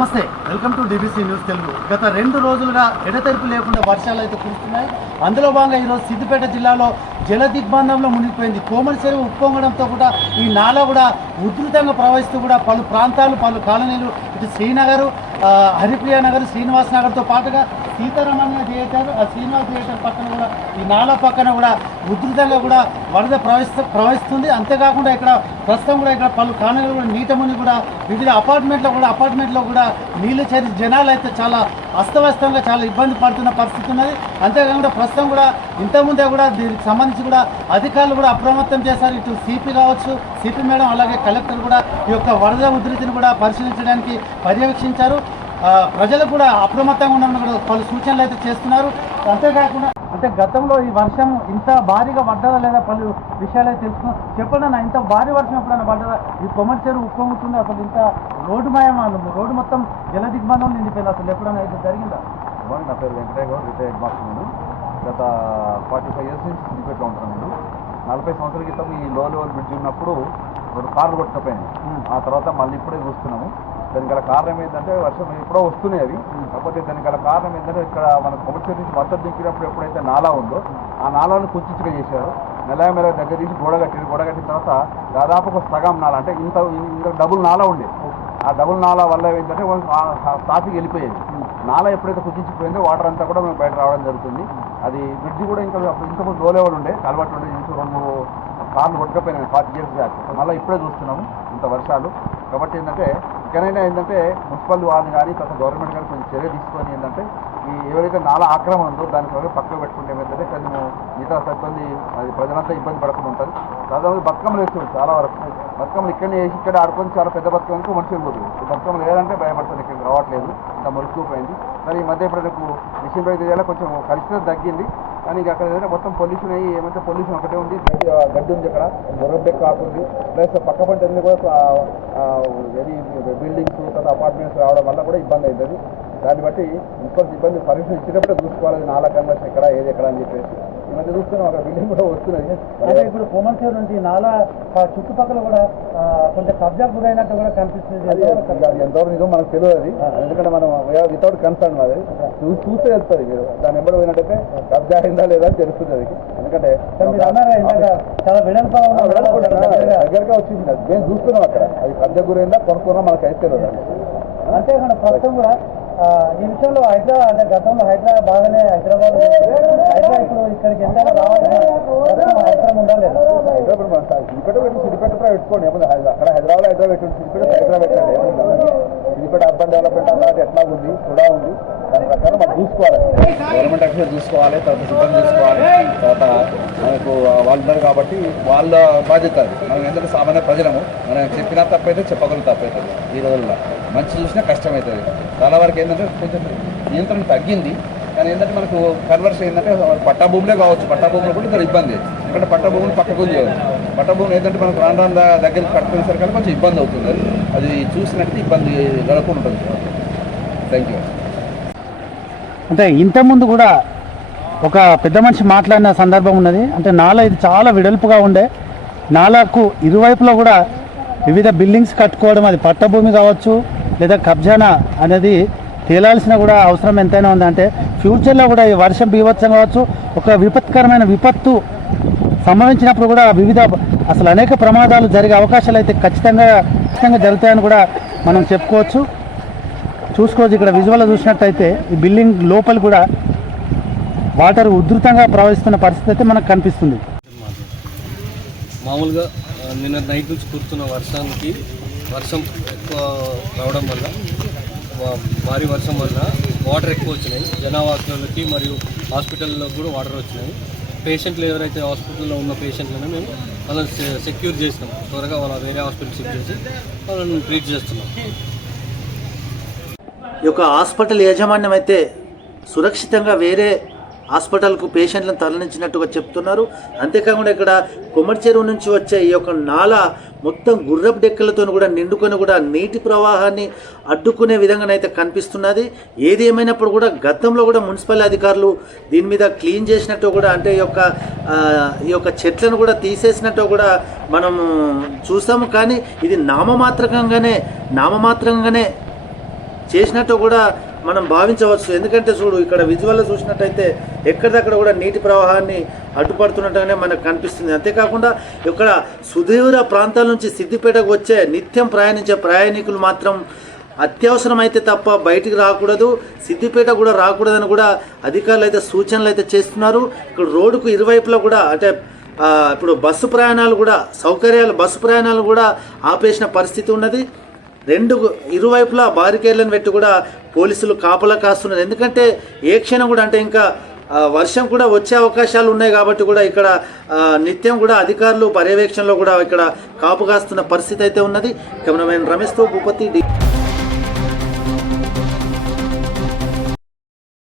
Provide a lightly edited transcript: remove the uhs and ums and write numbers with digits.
నమస్తే, welcome to DBC news Telugu. గత 2 రోజులుగా ఎడతెరిపి లేకుండా వర్షాలు అయితే కురుస్తున్నాయి. అందులో భాగంగా ఈరోజు సిద్దిపేట జిల్లాలో జల దిగ్బంధంలో మునిగిపోయింది. కోమలి చెరువు ఉప్పొంగడంతో కూడా ఈ నాల కూడా ఉధృతంగా ప్రవహిస్తూ కూడా పలు ప్రాంతాలు, పలు కాలనీలు, ఇటు శ్రీనగర్, హరిప్రియ నగర్, శ్రీనివాస్ నగర్తో పాటుగా సీతారామయ్య థియేటర్, శ్రీనివాస్ థియేటర్ పక్కన కూడా ఈ నాలా పక్కన కూడా ఉధృతంగా కూడా వరద ప్రవహిస్తుంది. అంతేకాకుండా ఇక్కడ ప్రస్తుతం కూడా ఇక్కడ పలు కాలనీలు కూడా నీట మునిగి కూడా వివిధ అపార్ట్మెంట్లో కూడా నీళ్లు చేరి జనాలు అయితే చాలా అస్తవ్యస్తంగా చాలా ఇబ్బంది పడుతున్న పరిస్థితి ఉన్నది. అంతేకాకుండా ప్రస్తుతం కూడా ఇంతకుముందే కూడా దీనికి సంబంధించి కూడా అధికారులు కూడా అప్రమత్తం చేశారు. ఇటు సిపి కావచ్చు, సిపి మేడం, అలాగే కలెక్టర్ కూడా ఈ యొక్క వరద ఉధృతిని కూడా పరిశీలించడానికి పర్యవేక్షించారు. ప్రజలకు కూడా అప్రమత్తంగా ఉండడం కూడా పలు సూచనలు అయితే చేస్తున్నారు. అంతేకాకుండా అంటే గతంలో ఈ వర్షం ఇంత భారీగా పడ్డదా లేదా పలు విషయాలు అయితే తెలుసుకున్నాం. చెప్పండి అన్న, ఇంత భారీ వర్షం ఎప్పుడైనా పడ్డదా? ఈ కోమలి చెరువు ఉప్పొంగుతుంది, అసలు ఇంత రోడ్డు మొత్తం జల దిగ్బంధం నిండిపోయింది, అసలు ఎప్పుడైనా అయితే జరిగిందా? నా పేరు వెంకటయ్య గౌడ్, రిటైర్డ్ మాస్టర్. నేను గత 45 years నుంచి సిద్దిపేటలో ఉంటాను. నేను 40 సంవత్సరాల క్రితం ఈ లో లెవెల్ బ్రిడ్జ్ ఉన్నప్పుడు 2 కార్లు కొట్టుకపోయింది. ఆ తర్వాత మళ్ళీ ఇప్పుడే చూస్తున్నాము. దానికి గల కారణం ఏంటంటే వర్షం ఎప్పుడో వస్తున్నాయి అవి. కాకపోతే దానికి గల కారణం ఏంటంటే ఇక్కడ మన కొమర్షియల్ నుంచి మద్దతు దింకినప్పుడు ఎప్పుడైతే నాలా ఉందో ఆ నాలాను కుంచుగా చేశారు. మెల్ల దగ్గర తీసి గోడ కట్టిన తర్వాత దాదాపు ఒక సగం నాల, అంటే ఇంత డబుల్ నాలా ఉండేది. ఆ డబుల్ నాలా వల్ల ఏంటంటే ట్రాఫిక్ వెళ్ళిపోయేది. నాలా ఎప్పుడైతే కుచించిపోయిందో వాటర్ అంతా కూడా మనకు బయట రావడం జరుగుతుంది. అది బ్రిడ్జి కూడా ఇంతకుముందు లో లెవెల్ ఉండే, కలవట్లు ఉండే, 2-3 కార్లు కొట్టుకపోయినాయి 40 years బ్యాక్. మళ్ళీ ఇప్పుడే చూస్తున్నాము ఇంత వర్షాలు. కాబట్టి ఏంటంటే ఇక్కడైనా ఏంటంటే మున్సిపల్ వాళ్ళని కానీ తర్వాత గవర్నమెంట్ కానీ కొంచెం చర్య తీసుకొని ఏంటంటే ఈ ఎవరైతే నాలా ఆక్రమణ ఉందో దానికి వరకు పక్కన పెట్టుకుంటే ఏమైతే కొంచెం మిగతా సిబ్బంది అది ప్రజలంతా ఇబ్బంది పడకుండా ఉంటుంది. దాదాపు బతుకమ్మలు వేస్తుంది చాలా వరకు. బతుకమ్మలు ఇక్కడనే వేసి ఇక్కడ ఆడుకొని చాలా పెద్ద బతుకమ్మకు మనుషులు పోతుంది. బతుకమ్మలు లేదంటే భయపడుతుంది, ఇక్కడికి రావట్లేదు, ఇంత మురుక్కుపోయింది. కానీ ఈ మధ్య ఇప్పుడు నాకు మిషన్ బయట ఏరియాలో కొంచెం కలుషితం తగ్గింది. కానీ ఇక అక్కడ ఏదైతే మొత్తం పొల్యూషన్ అయ్యి ఏమైతే పొల్యూషన్ ఒకటే ఉంది, గడ్డి ఉంది, అక్కడ గొర్రెబ్బెక్క ఆకుంది. ప్లస్ పక్క పంట అన్ని కూడా బిల్డింగ్స్ తర్వాత అపార్ట్మెంట్స్ రావడం వల్ల కూడా ఇబ్బంది అవుతుంది. దాన్ని బట్టి మున్సిపల్ సిబ్బంది పర్మిషన్ ఇచ్చినప్పుడే చూసుకోవాలి నాలా కన్వర్షన్ ఎక్కడ ఏది ఎక్కడ అని చెప్పేసి. ఈ మధ్య చూస్తున్నాం అక్కడ బిల్డింగ్ కూడా వస్తున్నది. అదే ఇప్పుడు కోమలి చెరువు నుంచి నాలా చుట్టుపక్కల కూడా కొంచెం కబ్జా గురైనట్టు కూడా కనిపిస్తుంది. అది ఎంతవరకు నిజం మనకు తెలియదు అది, ఎందుకంటే మనం వితౌట్ కన్సర్న్ అది చూస్తే తెలుస్తుంది. మీరు దాన్ని ఎంబడి పోయినట్టయితే కబ్జా అయిందా లేదా అని తెలుస్తుంది అది. ఎందుకంటే చాలా దగ్గరగా వచ్చింది, మేము చూస్తున్నాం అక్కడ అది కబ్జా గురైందా కొనుక్కున్నా మనకు అయితే తెలియదు. అంతేకాకుండా ప్రస్తుతం కూడా ఈ విషయంలో హైదరాబాద్ అంటే గతంలో హైదరాబాద్ బాగానే హైదరాబాద్ ఇప్పుడు ఇక్కడికి ఎంతైనా రావాలని అవసరం ఉండాలి. సిద్దిపేట పెట్టుకోండి, అక్కడ హైదరాబాద్ పెట్టండి, సిద్దిపేట పెట్టండి. సిద్దిపేట అర్బన్ డెవలప్మెంట్ అన్నది ఎట్లా ఉంది కూడా ఉంది. దాని ప్రకారం మనం చూసుకోవాలి, గవర్నమెంట్ ఆఫీసర్ చూసుకోవాలి, తర్వాత సిబ్బంది చూసుకోవాలి, తర్వాత మనకు వాళ్ళు ఉన్నారు కాబట్టి వాళ్ళ బాధ్యత అది. మనం ఎందుకంటే సామాన్య ప్రజలము, మనం చెప్పినా తప్పైతే చెప్పగలం తప్పవుతుంది. ఈ రోజుల్లో మంచి చూసినా కష్టమవుతుంది. చాలా వరకు ఏంటంటే కొంచెం నియంత్రణ తగ్గింది. కానీ ఏంటంటే మనకు కన్వర్షన్ ఏంటంటే పట్టా భూములే కావచ్చు, పట్టా భూములు కూడా ఇక్కడ ఇబ్బంది. ఎందుకంటే పట్టా భూములు పక్కకు పట్టా భూములు ఏంటంటే మనకు రాను దగ్గరికి కట్టుకునేసరికి కొంచెం ఇబ్బంది అవుతుంది. అది చూసినట్టు ఇబ్బంది జరగకుండా ఉంటుంది. Thank you. అంటే ఇంతకుముందు కూడా ఒక పెద్ద మనిషి మాట్లాడిన సందర్భం ఉన్నది. అంటే నాలా ఇది చాలా వెడల్పుగా ఉండే, నాలాకు ఇరువైపులో కూడా వివిధ బిల్డింగ్స్ కట్టుకోవడం, అది పట్టభూమి కావచ్చు లేదా కబ్జానా అనేది తేలాల్సిన కూడా అవసరం ఎంతైనా ఉంది. అంటే ఫ్యూచర్లో కూడా ఈ వర్షం బీభత్సం కావచ్చు, ఒక విపత్కరమైన విపత్తు సంభవించినప్పుడు కూడా అసలు అనేక ప్రమాదాలు జరిగే అవకాశాలు అయితే ఖచ్చితంగా జరుగుతాయని కూడా మనం చెప్పుకోవచ్చు. చూసుకోవచ్చు, ఇక్కడ విజువల్ చూసినట్టయితే ఈ బిల్డింగ్ లోపల కూడా వాటర్ ఉధృతంగా ప్రవహిస్తున్న పరిస్థితి అయితే మనకు కనిపిస్తుంది. మామూలుగా నిన్న నైట్ నుంచి కురుతున్న వర్షం ఎక్కువ రావడం వల్ల, భారీ వర్షం వల్ల వాటర్ ఎక్కువ వచ్చినాయి. జనావాసులకి మరియు హాస్పిటల్లో కూడా వాటర్ వచ్చినాయి. పేషెంట్లు ఎవరైతే హాస్పిటల్లో ఉన్న పేషెంట్లను మేము వాళ్ళని సెక్యూర్ చేసినాం. త్వరగా వాళ్ళ వేరే హాస్పిటల్ షిఫ్ట్ చేసి వాళ్ళని ట్రీట్ చేస్తున్నాం. ఈ యొక్క హాస్పిటల్ యాజమాన్యం అయితే సురక్షితంగా వేరే హాస్పిటల్కు పేషెంట్లను తరలించినట్టుగా చెప్తున్నారు. అంతేకాకుండా ఇక్కడ కొమ్మరి చెరువు నుంచి వచ్చే ఈ యొక్క నాల మొత్తం గుర్రపు డెక్కలతో కూడా నిండుకొని కూడా నీటి ప్రవాహాన్ని అడ్డుకునే విధంగానైతే కనిపిస్తున్నది. ఏది ఏమైనప్పుడు కూడా గతంలో కూడా మున్సిపల్ అధికారులు దీని మీద క్లీన్ చేసినట్టు కూడా, అంటే ఈ యొక్క చెట్లను కూడా తీసేసినట్టు కూడా మనం చూసాము. కానీ ఇది నామమాత్రంగానే చేసినట్టు కూడా మనం భావించవచ్చు. ఎందుకంటే చూడు ఇక్కడ విజువల్లో చూసినట్టయితే ఎక్కడిదక్కడ కూడా నీటి ప్రవాహాన్ని అడ్డుపడుతున్నట్టుగానే మనకు కనిపిస్తుంది. అంతేకాకుండా ఇక్కడ సుదూర ప్రాంతాల నుంచి సిద్దిపేటకు వచ్చే నిత్యం ప్రయాణించే ప్రయాణికులు మాత్రం అత్యవసరమైతే తప్ప బయటికి రాకూడదు, సిద్దిపేట కూడా రాకూడదని కూడా అధికారులు అయితే సూచనలు అయితే చేస్తున్నారు. ఇక్కడ రోడ్డుకు ఇరువైపులా కూడా అంటే ఇప్పుడు బస్సు ప్రయాణాలు కూడా బస్సు ప్రయాణాలు కూడా ఆపేసిన పరిస్థితి ఉన్నది. ఇరువైపులా బారికేడ్లను పెట్టి కూడా పోలీసులు కాపలా కాస్తున్నారు. ఎందుకంటే ఏ క్షణం కూడా అంటే ఇంకా వర్షం కూడా వచ్చే అవకాశాలు ఉన్నాయి కాబట్టి కూడా ఇక్కడ నిత్యం కూడా అధికారులు పర్యవేక్షణలో కూడా ఇక్కడ కాపు కాస్తున్న పరిస్థితి అయితే ఉన్నది. కెమెరామెన్ రమేష్తో భూపతి.